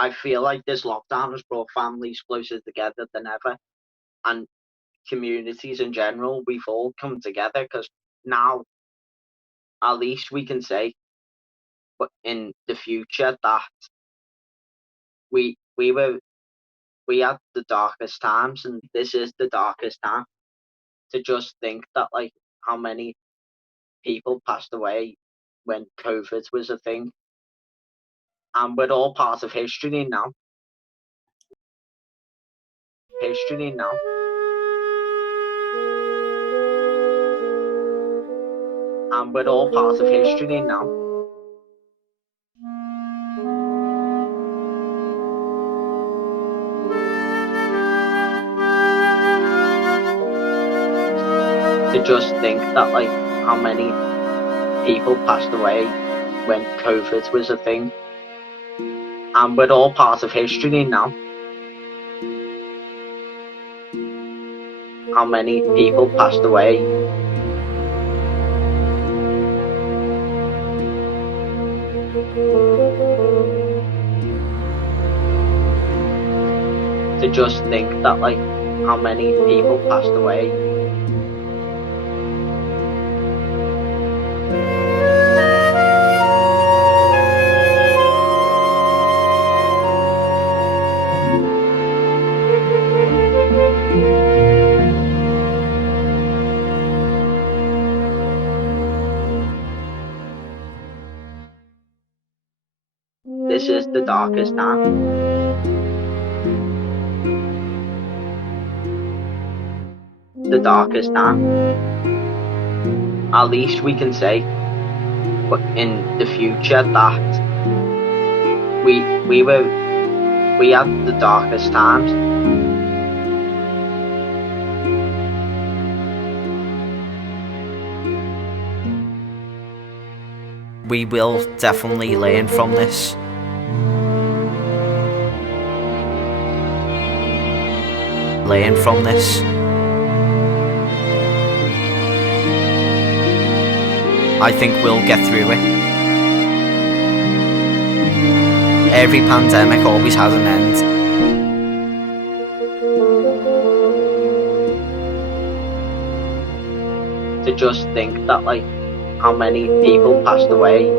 I feel like this lockdown has brought families closer together than ever, and communities in general. We've all come together because now at least we can say, but in the future that we were we had the darkest times, and this is the darkest time. To just think that like how many people passed away when COVID was a thing, and we're all part of history now. History now. And we're all part of history now. To just think that like how many people passed away when COVID was a thing, and we're all part of history now. How many people passed away? To just think that like how many people passed away. This is the darkest time. The darkest time. At least we can say, but in the future that we had the darkest times. We will definitely learn from this. Learn from this. I think we'll get through it. Every pandemic always has an end. To just think that like how many people passed away.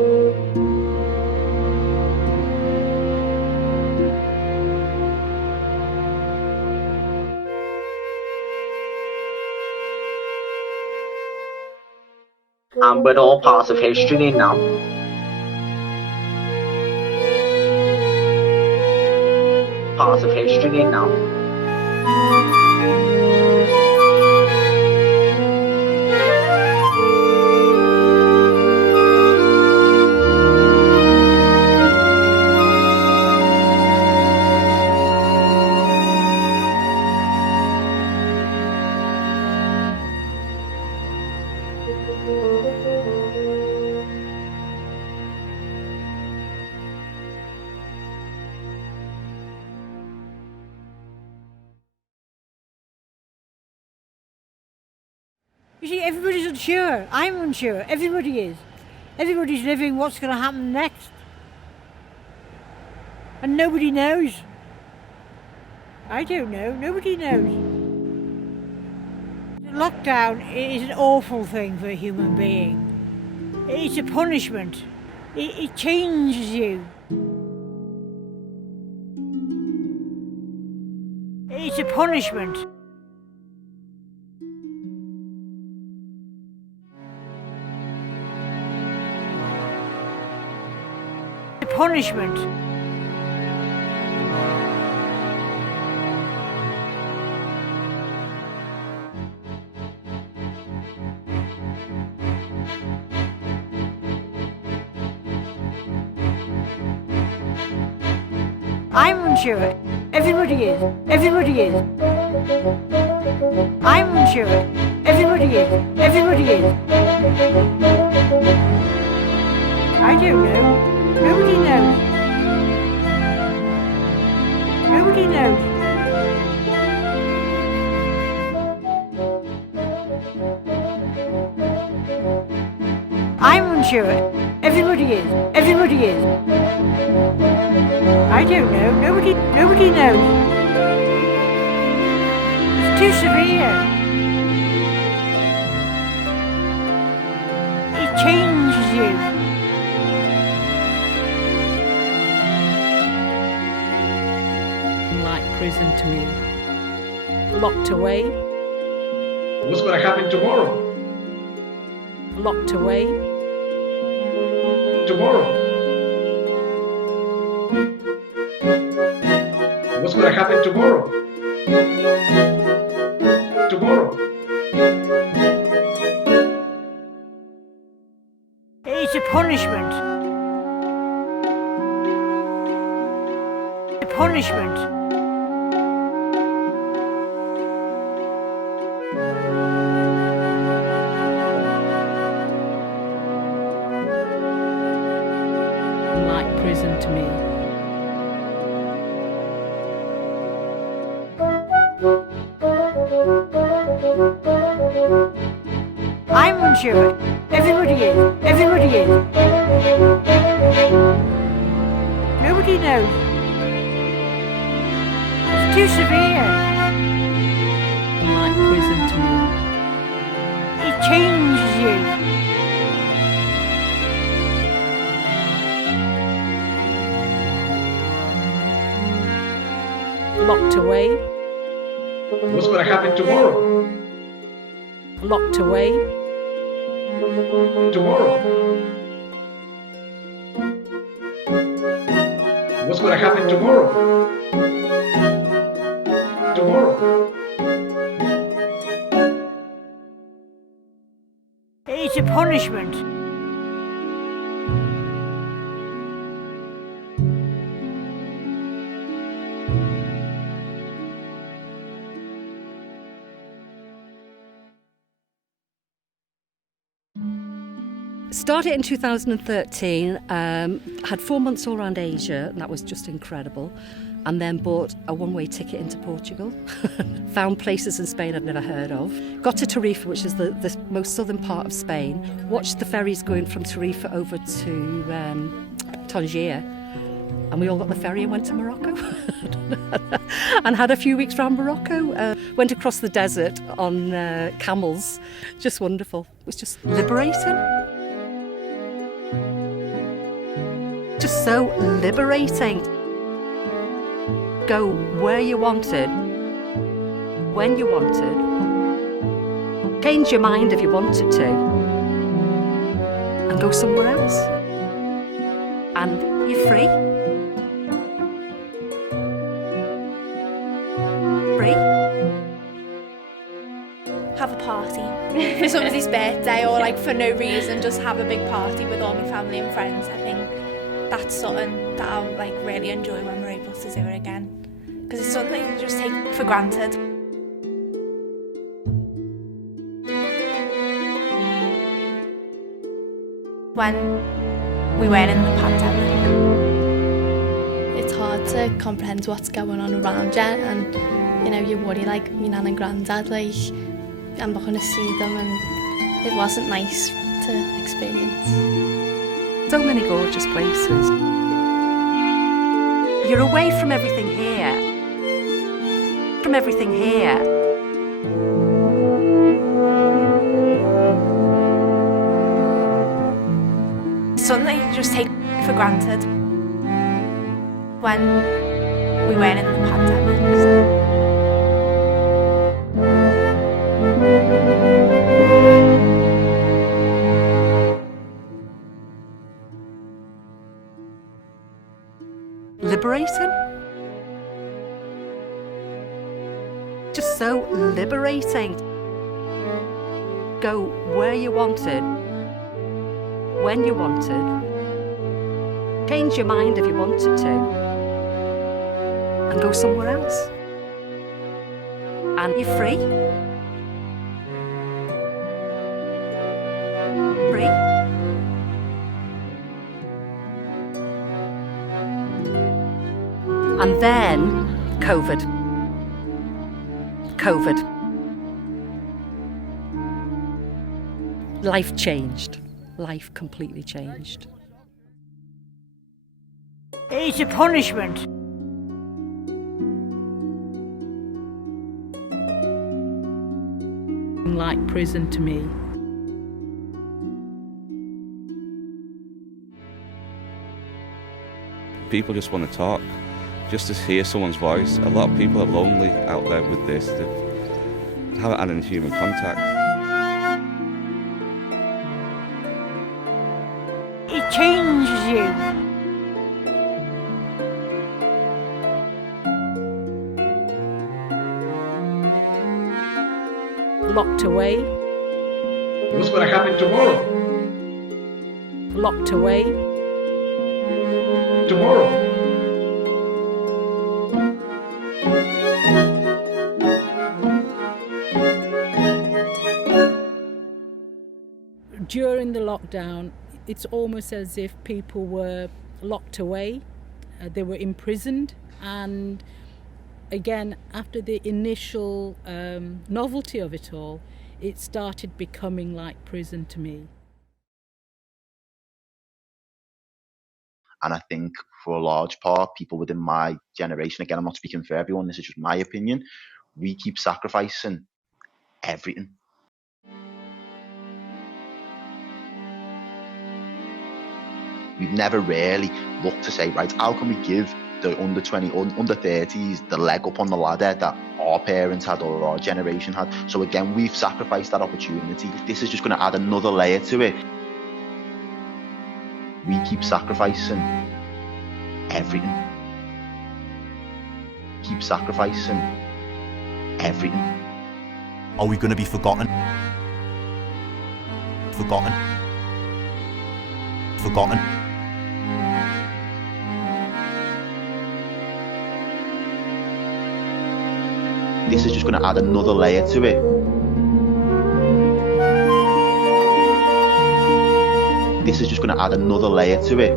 And we're all part of history now. Part of history now. You see, everybody's unsure. I'm unsure. Everybody is. Everybody's living what's going to happen next. And nobody knows. I don't know. Nobody knows. Lockdown is an awful thing for a human being. It's a punishment. It changes you. It's a punishment. Punishment. I'm unsure. Everybody is. Everybody is. I'm unsure. Everybody is. Everybody is. I don't know. Nobody knows. Nobody knows. I'm unsure. Everybody is. Everybody is. I don't know. Nobody knows. It's too severe. It changes you. Like prison to me. Locked away. What's going to happen tomorrow? Locked away. Tomorrow. What's going to happen tomorrow? Tomorrow. It's a punishment. A punishment. Like prison to me. I'm unsure. Everybody is. Everybody is. Nobody knows. It's too severe. Like prison to me. It changes you. Locked away. What's going to happen tomorrow? Locked away. Tomorrow. What's going to happen tomorrow? Tomorrow. It's a punishment. Started in 2013, had 4 months all around Asia, and that was just incredible. And then bought a one-way ticket into Portugal. Found places in Spain I'd never heard of. Got to Tarifa, which is the most southern part of Spain. Watched the ferries going from Tarifa over to Tangier. And we all got the ferry and went to Morocco. And had a few weeks around Morocco. Went across the desert on camels. Just wonderful. It was just liberating. Just so liberating. Go where you wanted, when you wanted. Change your mind if you wanted to. And go somewhere else. And you're free. Free. Have a party for somebody's birthday, or like for no reason, just have a big party with all my family and friends. I think that's something that I'll like really enjoy when we're able to do it again, because it's something you just take for granted. When we were in the pandemic, it's hard to comprehend what's going on around you, and you know, you worry like my nan and granddad, like I'm not going to see them, and it wasn't nice to experience. So many gorgeous places. You're away from everything here. From everything here. something you just take for granted. When we were in the pandemic. Liberating? Just so liberating. Go where you wanted, when you wanted. Change your mind if you wanted to. And go somewhere else. And you're free. Free. And then COVID. Life changed. Life completely changed. It's a punishment. Like prison to me. People just want to talk, just to hear someone's voice. A lot of people are lonely out there with this. They haven't had any human contact. It changes you. Locked away. What's going to happen tomorrow? Locked away. Tomorrow. During the lockdown, it's almost as if people were locked away, they were imprisoned, and again, after the initial novelty of it all, it started becoming like prison to me. And I think for a large part, people within my generation, again, I'm not speaking for everyone, this is just my opinion, we keep sacrificing everything. We've never really looked to say, right, how can we give the under 20, under 30s the leg up on the ladder that our parents had or our generation had? So again, we've sacrificed that opportunity. This is just going to add another layer to it. We keep sacrificing everything. Keep sacrificing everything. Are we going to be forgotten? Forgotten. Forgotten. This is just going to add another layer to it. This is just going to add another layer to it.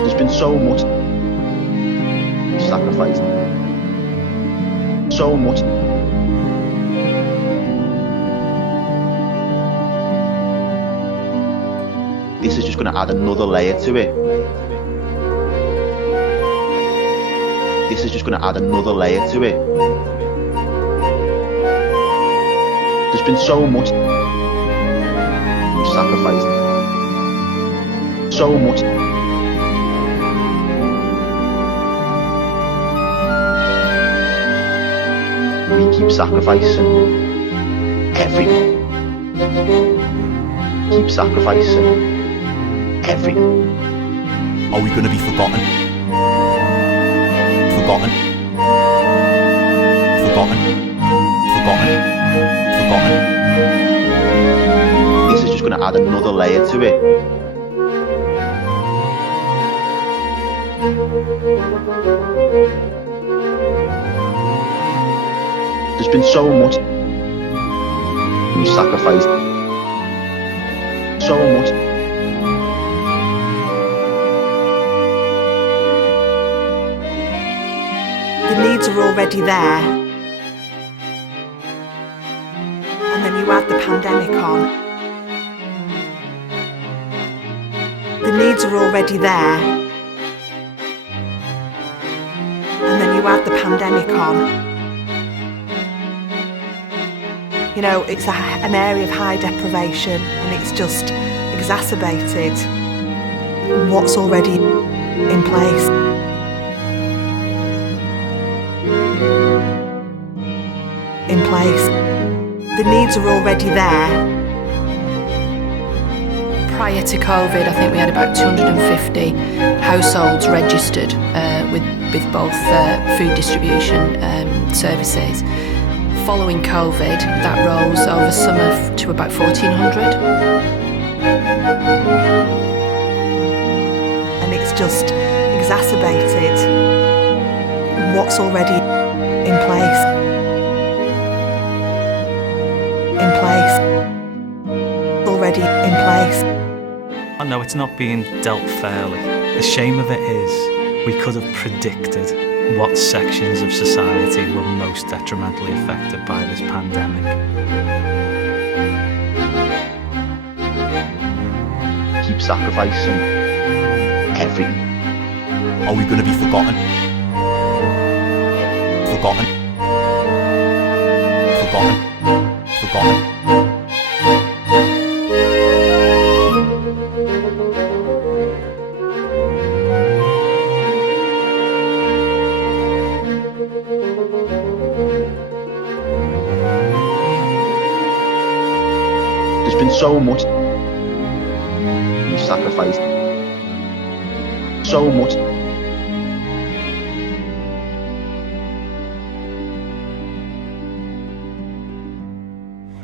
There's been so much sacrifice. So much. This is just going to add another layer to it. This is just going to add another layer to it. There's been so much sacrifice. So much. We keep sacrificing everything. Keep sacrificing everything. Are we going to be forgotten? Forgotten. Forgotten. Forgotten. Forgotten. This is just going to add another layer to it. There's been so much we sacrificed. So much. The needs are already there. And then you add the pandemic on. The needs are already there. And then you add the pandemic on. You know, it's an area of high deprivation and it's just exacerbated what's already in place. In place. The needs are already there. Prior to COVID, I think we had about 250 households registered with both food distribution services. Following COVID, that rose over summer to about 1,400. And it's just exacerbated what's already in place. In place. Already in place. I know it's not being dealt fairly. The shame of it is we could have predicted what sections of society were most detrimentally affected by this pandemic. sacrificing everything. Are we going to be forgotten? Forgotten. Forgotten. Forgotten. There's been so much we've sacrificed. So much.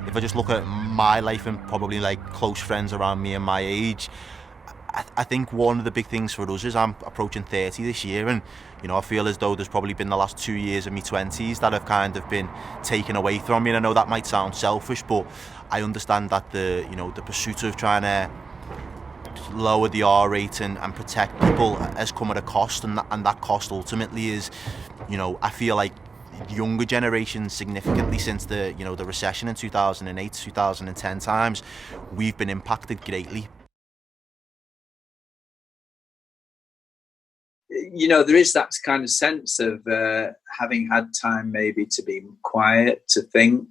If I just look at my life and probably like close friends around me and my age, I think one of the big things for us is I'm approaching 30 this year, and you know, I feel as though there's probably been the last 2 years of my 20s that have kind of been taken away from me. And I know that might sound selfish, but I understand that the pursuit of trying to lower the R rate and protect people has come at a cost, and that cost ultimately is, you know, I feel like the younger generation significantly since the recession in 2008, 2010 times, we've been impacted greatly. You know, there is that kind of sense of having had time maybe to be quiet, to think,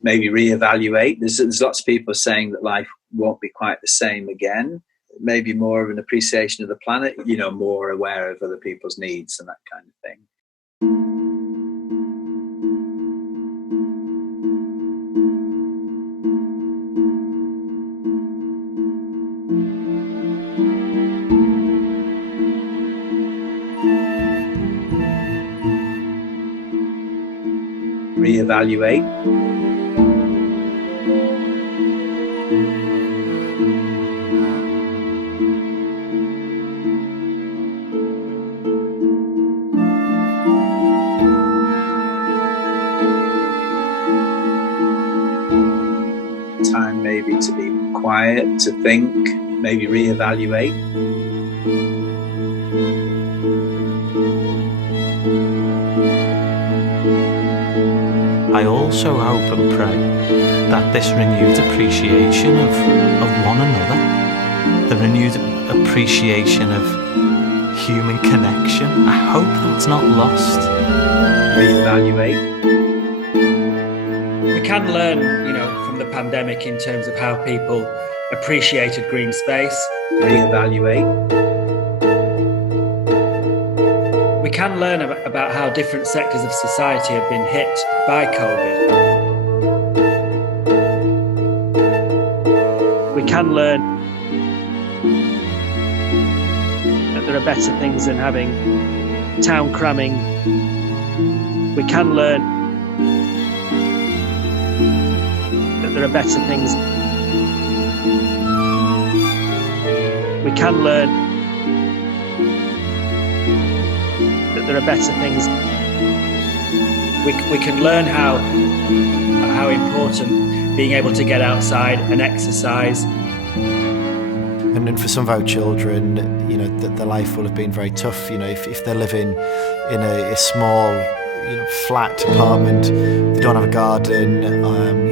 maybe reevaluate. There's lots of people saying that life won't be quite the same again. Maybe more of an appreciation of the planet, you know, more aware of other people's needs and that kind of thing. Reevaluate. Time maybe to be quiet, to think, maybe reevaluate. I also hope and pray that this renewed appreciation of one another, the renewed appreciation of human connection, I hope that's not lost. Reevaluate. We can learn, you know, from the pandemic in terms of how people appreciated green space. Reevaluate. We can learn about how different sectors of society have been hit by COVID. We can learn that there are better things than having town cramming. We can learn that there are better things. We can learn there are better things. We can learn how important being able to get outside and exercise. And then for some of our children, you know, the life will have been very tough. You know, if they're living in a small, you know, flat apartment, they don't have a garden. You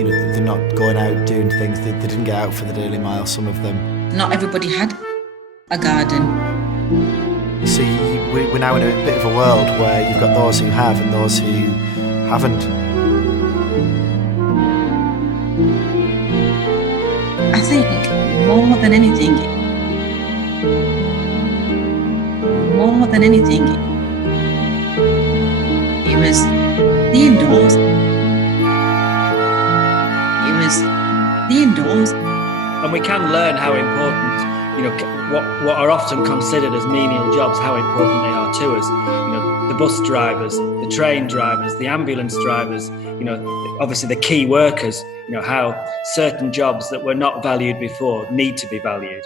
know, they're not going out doing things. They didn't get out for the Daily Mile. Some of them. Not everybody had a garden. So we're now in a bit of a world where you've got those who have and those who haven't. I think more than anything, it was the indoors. And we can learn how important, you know, what are often considered as menial jobs, how important they are to us. You know, the bus drivers, the train drivers, the ambulance drivers, you know, obviously the key workers, you know, how certain jobs that were not valued before need to be valued.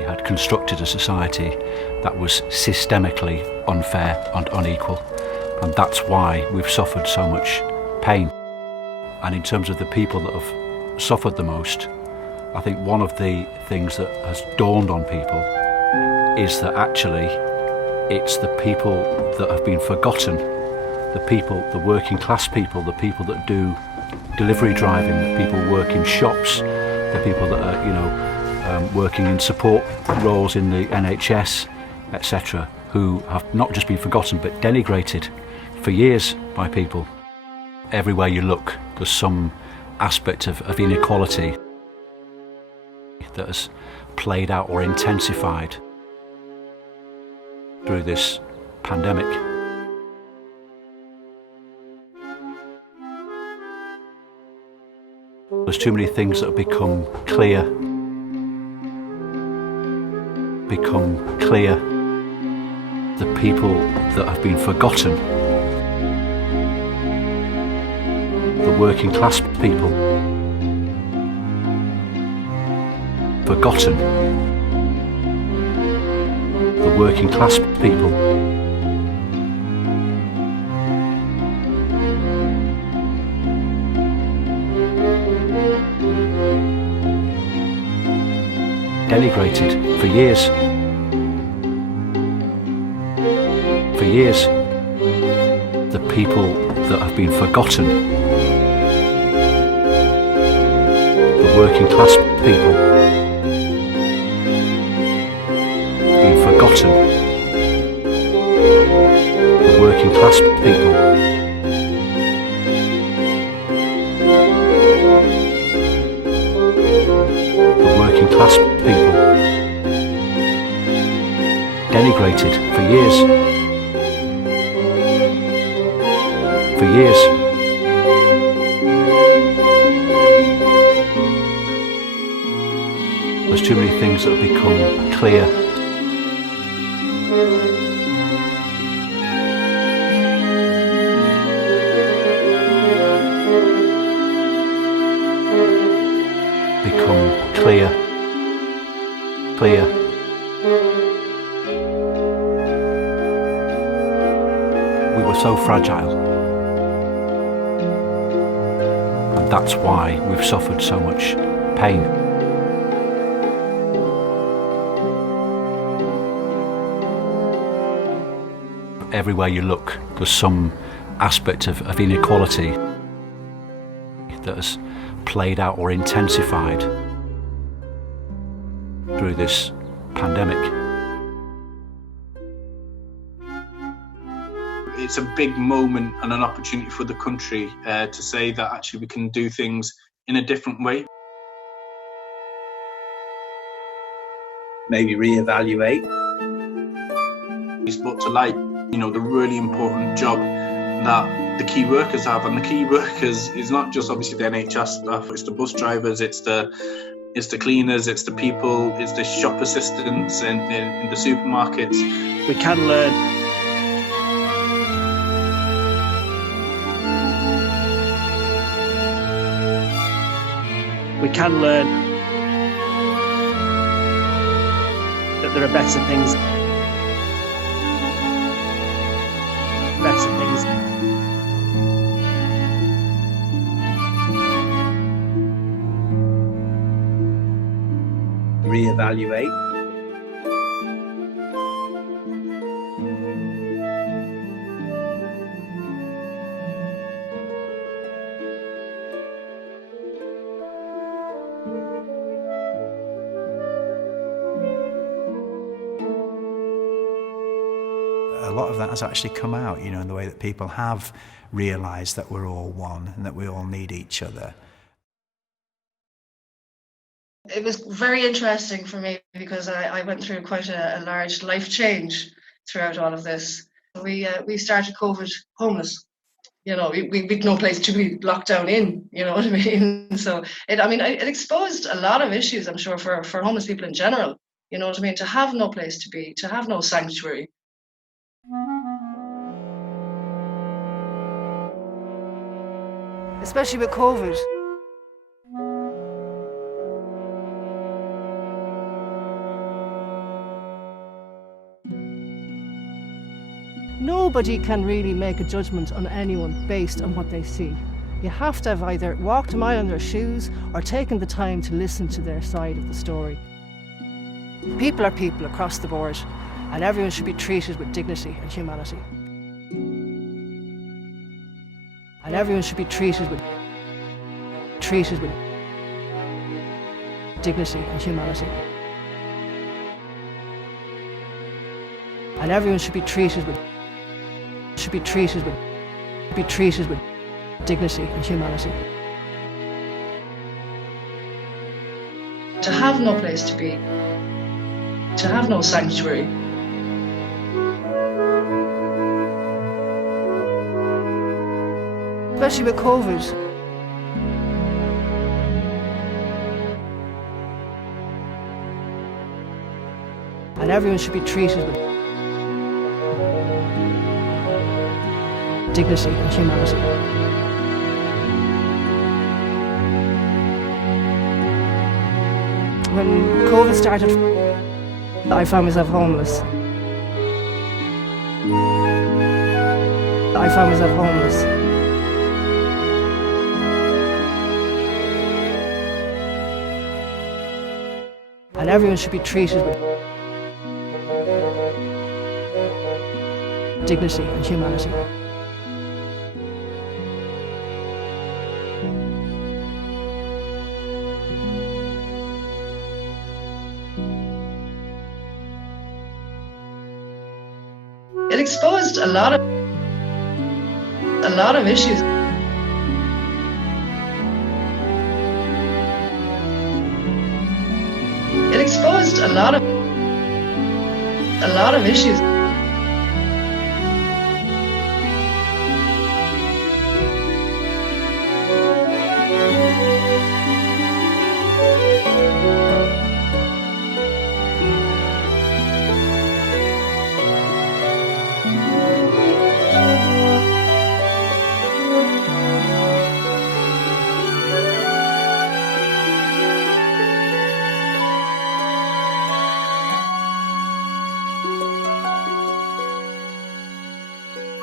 We had constructed a society that was systemically unfair and unequal, and that's why we've suffered so much pain. And in terms of the people that have suffered the most, I think one of the things that has dawned on people is that actually it's the people that have been forgotten, the people, the working class people, the people that do delivery driving, the people who work in shops, the people that are, you know, working in support roles in the NHS, etc., who have not just been forgotten but denigrated for years by people. Everywhere you look, there's some aspect of inequality that has played out or intensified through this pandemic. There's too many things that have become clear. The people that have been forgotten, the working class people, forgotten, the working class people. Denigrated for years. For years, the people that have been forgotten, the working class people, been forgotten, the working class people. The working class people, denigrated for years. For years. There's too many things that have become clear. Become clear. We were so fragile. And that's why we've suffered so much pain. Everywhere you look, there's some aspect of inequality that has played out or intensified through this pandemic. It's a big moment and an opportunity for the country to say that actually we can do things in a different way. Maybe reevaluate. But to the really important job that the key workers have, and the key workers is not just obviously the NHS staff, it's the bus drivers, it's the cleaners, it's the people, it's the shop assistants in the supermarkets. We can learn. We can learn that there are better things. Reevaluate. A lot of that has actually come out, in the way that people have realised that we're all one and that we all need each other. It was very interesting for me because I went through quite a large life change throughout all of this. We started COVID homeless. We'd no place to be locked down in, you know what I mean? So it exposed a lot of issues, I'm sure, for homeless people in general, you know what I mean? To have no place to be, to have no sanctuary. Especially with COVID. Nobody can really make a judgment on anyone based on what they see. You have to have either walked a mile in their shoes or taken the time to listen to their side of the story. People are people across the board, and everyone should be treated with dignity and humanity. And everyone should be treated with dignity and humanity. And everyone should be treated with dignity and humanity. To have no place to be, to have no sanctuary. Especially with COVID. And everyone should be treated with dignity and humanity. When COVID started, I found myself homeless. And everyone should be treated with dignity and humanity. It exposed a lot of issues. It exposed a lot of issues.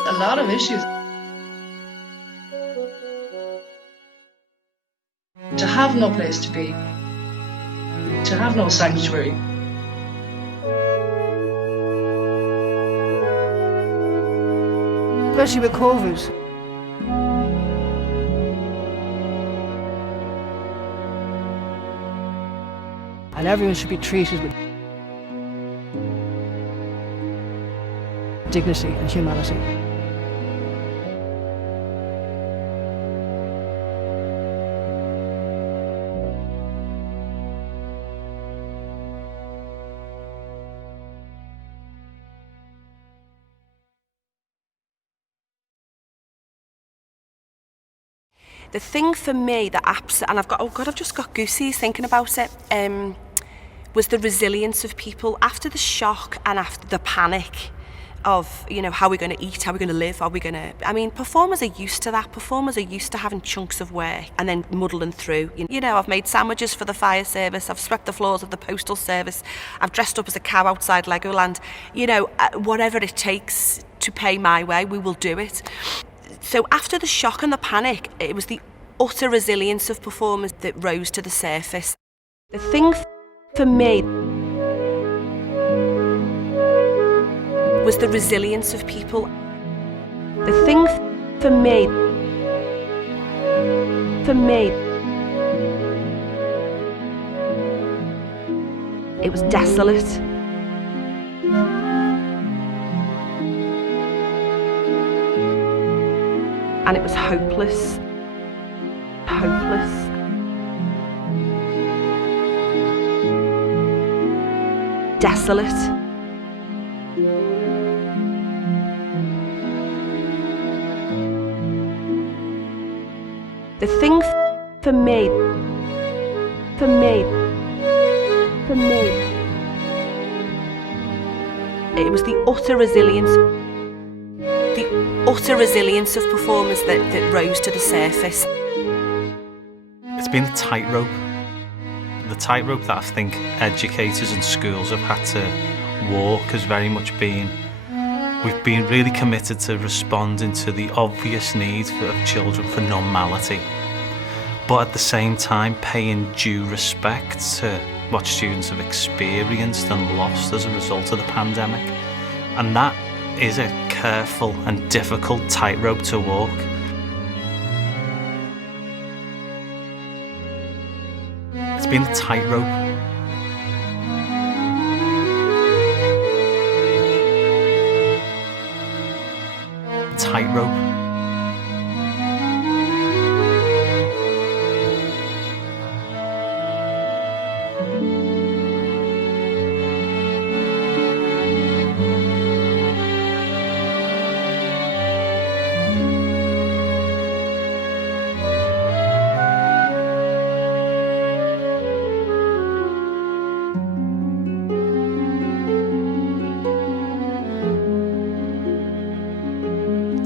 A lot of issues. To have no place to be, to have no sanctuary. Especially with COVID. And everyone should be treated with dignity and humanity. The thing for me that and I've just got goosies thinking about it, was the resilience of people after the shock and after the panic of, how are we going to eat, how are we going to live, performers are used to that. Performers are used to having chunks of work and then muddling through. I've made sandwiches for the fire service, I've swept the floors of the postal service, I've dressed up as a cow outside Legoland. Whatever it takes to pay my way, we will do it. So after the shock and the panic, it was the utter resilience of performers that rose to the surface. The thing for me was the resilience of people. The thing for me, it was desolate. And it was hopeless. Desolate. The thing for me, it was the utter resilience of performers that rose to the surface. It's been a tightrope. The tightrope that I think educators and schools have had to walk has very much been, we've been really committed to responding to the obvious needs of children for normality, but at the same time paying due respect to what students have experienced and lost as a result of the pandemic. And that is a careful and difficult tightrope to walk. It's It's been a tightrope. Tightrope.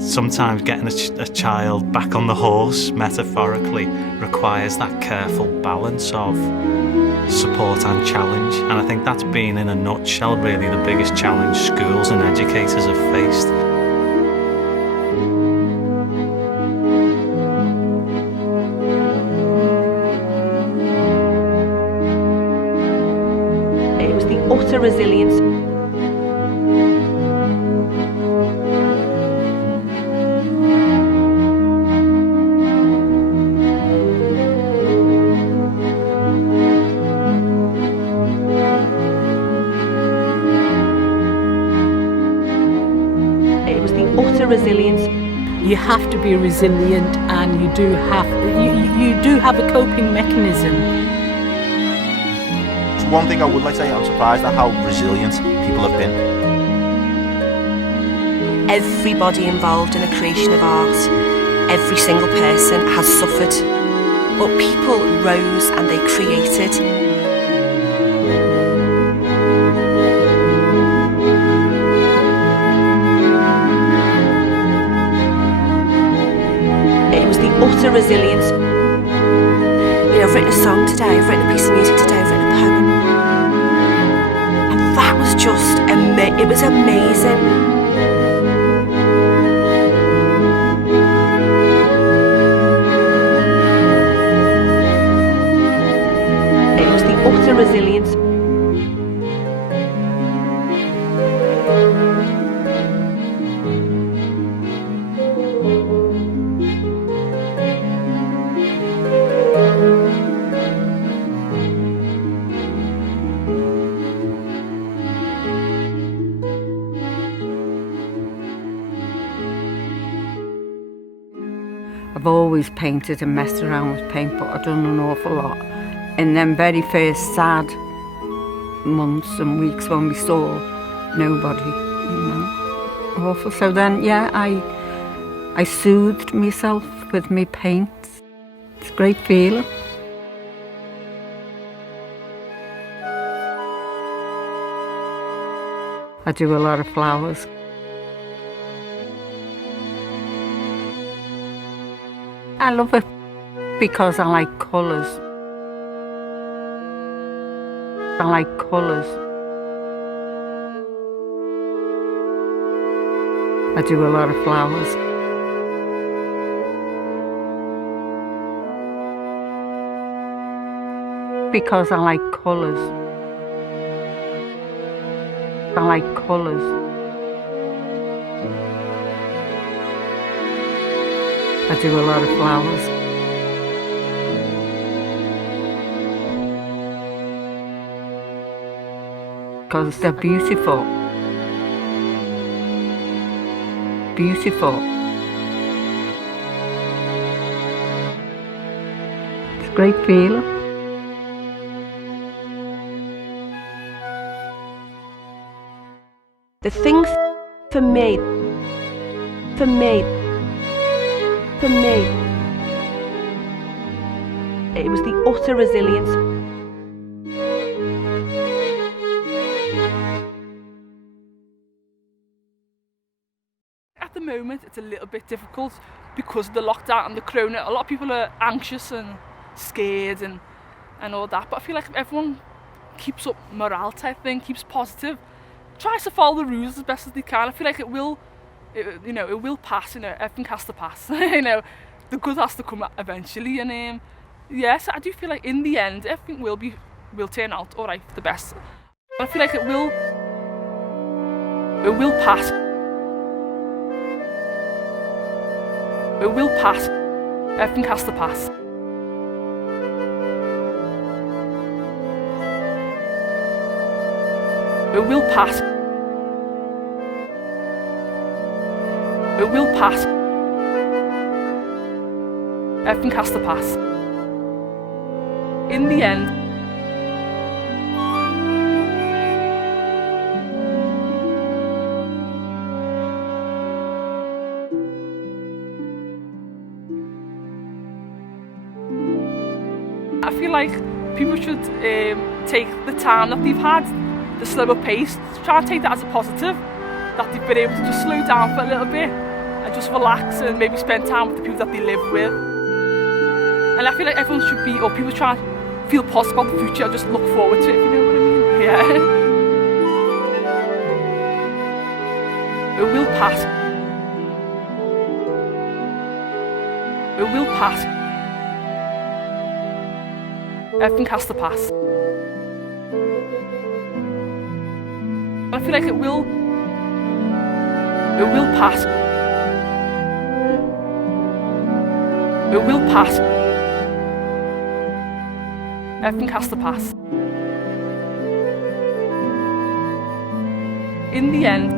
Sometimes getting a child back on the horse, metaphorically, requires that careful balance of support and challenge. And I think that's been, in a nutshell, really the biggest challenge schools and educators have faced. It was the utter resilience. Resilience. You have to be resilient, and you do have a coping mechanism. So one thing I would like to say, I'm surprised at how resilient people have been. Everybody involved in the creation of art, every single person has suffered, but people rose and they created. Utter resilience. You know, I've written a song today, I've written a piece of music today, I've written a poem. And that was just, it was amazing. It was the utter resilience. I've always painted and messed around with paint, but I've done an awful lot. In them very first sad months and weeks when we saw nobody, you know, awful. So then, yeah, I soothed myself with my paints. It's a great feeling. I do a lot of flowers. I love it because I like colours. I like colours. I do a lot of flowers. Because I like colours. I like colours. I do a lot of flowers. Because they're beautiful. Beautiful. It's a great feeling. The thing for me, it was the utter resilience. At the moment, it's a little bit difficult because of the lockdown and the corona. A lot of people are anxious and scared and all that, but I feel like if everyone keeps up morale type thing, keeps positive, tries to follow the rules as best as they can, I feel like it will pass. You know, everything has to pass. You know, the good has to come eventually, and yes, I do feel like in the end everything will turn out all right for the best. But I feel like it will pass. It will pass. Everything has to pass. It will pass. It will pass. Everything has to pass. In the end, I feel like people should take the time that they've had, the slower pace, try and take that as a positive, that they've been able to just slow down for a little bit and just relax and maybe spend time with the people that they live with. And I feel like everyone should be, or people try and feel positive about the future and just look forward to it, if you know what I mean. Yeah. It will pass. It will pass. Everything has to pass. I feel like it will pass. It will pass. Everything has to pass. In the end,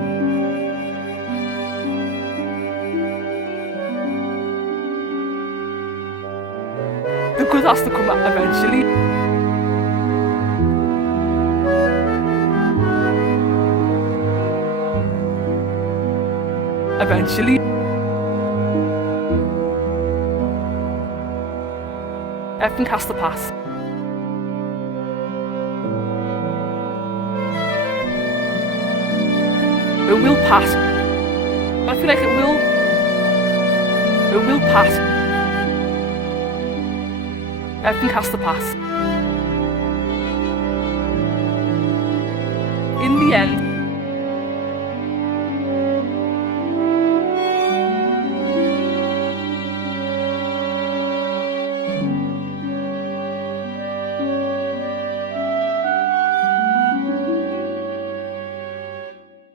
the good has to come out eventually. Eventually. Everything has to pass. It will pass. I feel like it will pass. Everything has to pass. In the end,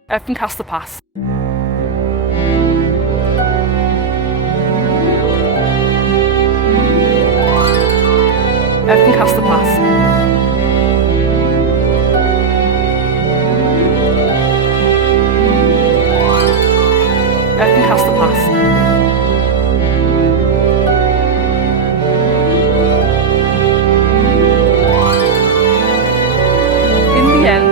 everything has to pass. Everything has to pass. Everything has to pass. In the end,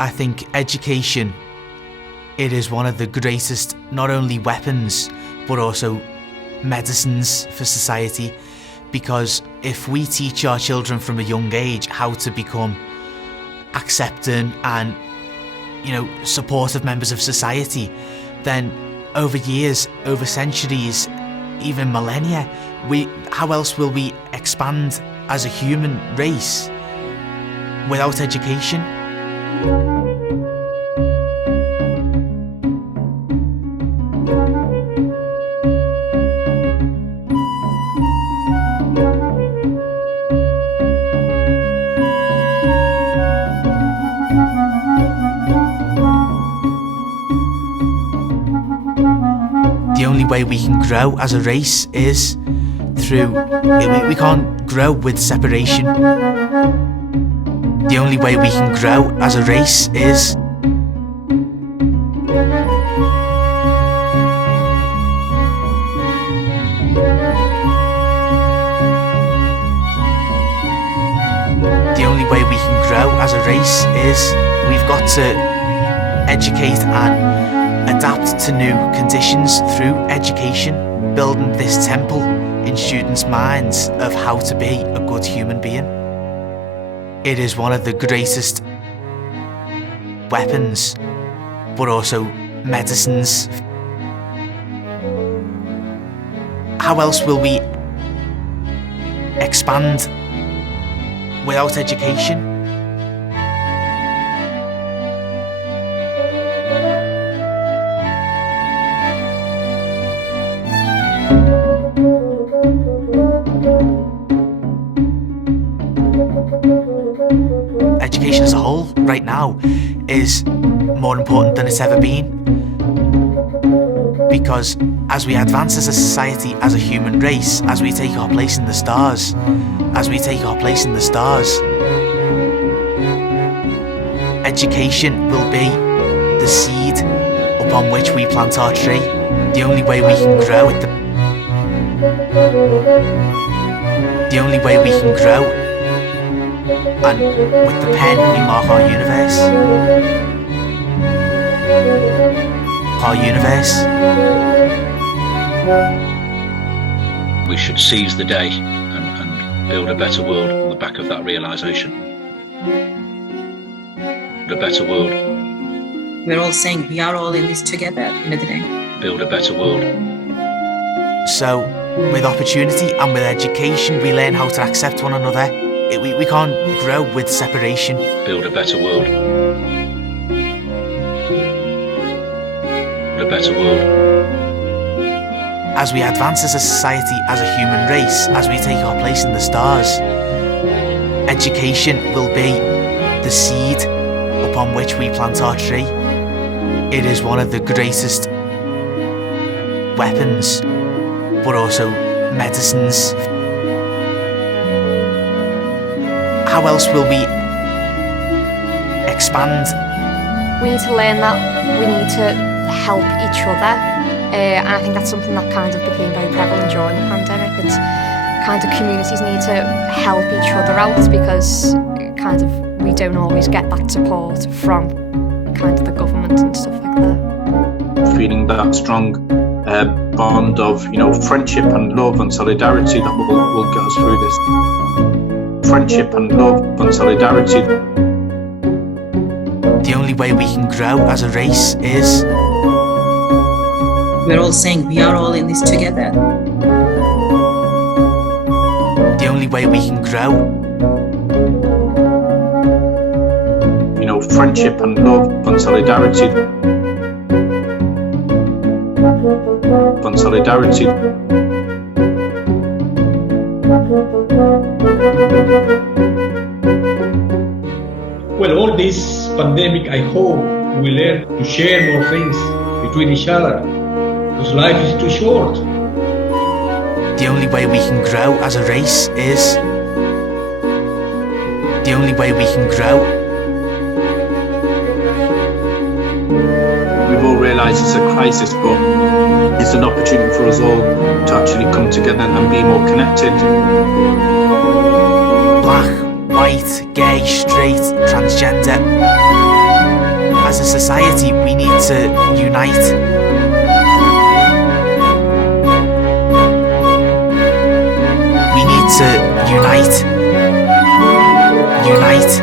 I think education, it is one of the greatest not only weapons but also medicines for society, because if we teach our children from a young age how to become accepting and supportive members of society, then over years, over centuries, even millennia, how else will we expand as a human race without education? The only way we can grow as a race is through... We can't grow with separation. The only way we can grow as a race is... The only way we can grow as a race is we've got to educate and adapt to new conditions through education, building this temple in students' minds of how to be a good human being. It is one of the greatest weapons, but also medicines. How else will we expand without education? Education as a whole, right now, is more important than it's ever been. Because as we advance as a society, as a human race, as we take our place in the stars, education will be the seed upon which we plant our tree. The only way we can grow and with the pen we mark our universe. We should seize the day and build a better world on the back of that realisation. A better world. We're all saying we are all in this together at the end of the day. Build a better world. So, with opportunity and with education, we learn how to accept one another. We can't grow with separation. Build a better world. A better world. As we advance as a society, as a human race, as we take our place in the stars, education will be the seed upon which we plant our tree. It is one of the greatest weapons, but also medicines. How else will we expand? We need to learn that we need to help each other, and I think that's something that kind of became very prevalent during the pandemic. It's kind of communities need to help each other out because kind of we don't always get that support from kind of the government and stuff like that. Feeling that strong bond of friendship and love and solidarity that will get us through this. Friendship and love and solidarity. The only way we can grow as a race is we're all saying we are all in this together. The only way we can grow. Friendship and love and solidarity. And solidarity. Well, all this pandemic, I hope we learn to share more things between each other, because life is too short. The only way we can grow as a race is the only way we can grow. We've all realised it's a crisis, but it's an opportunity for us all to actually come together and be more connected. Black, white, gay, straight, transgender. As a society, we need to unite. We need to unite. Unite.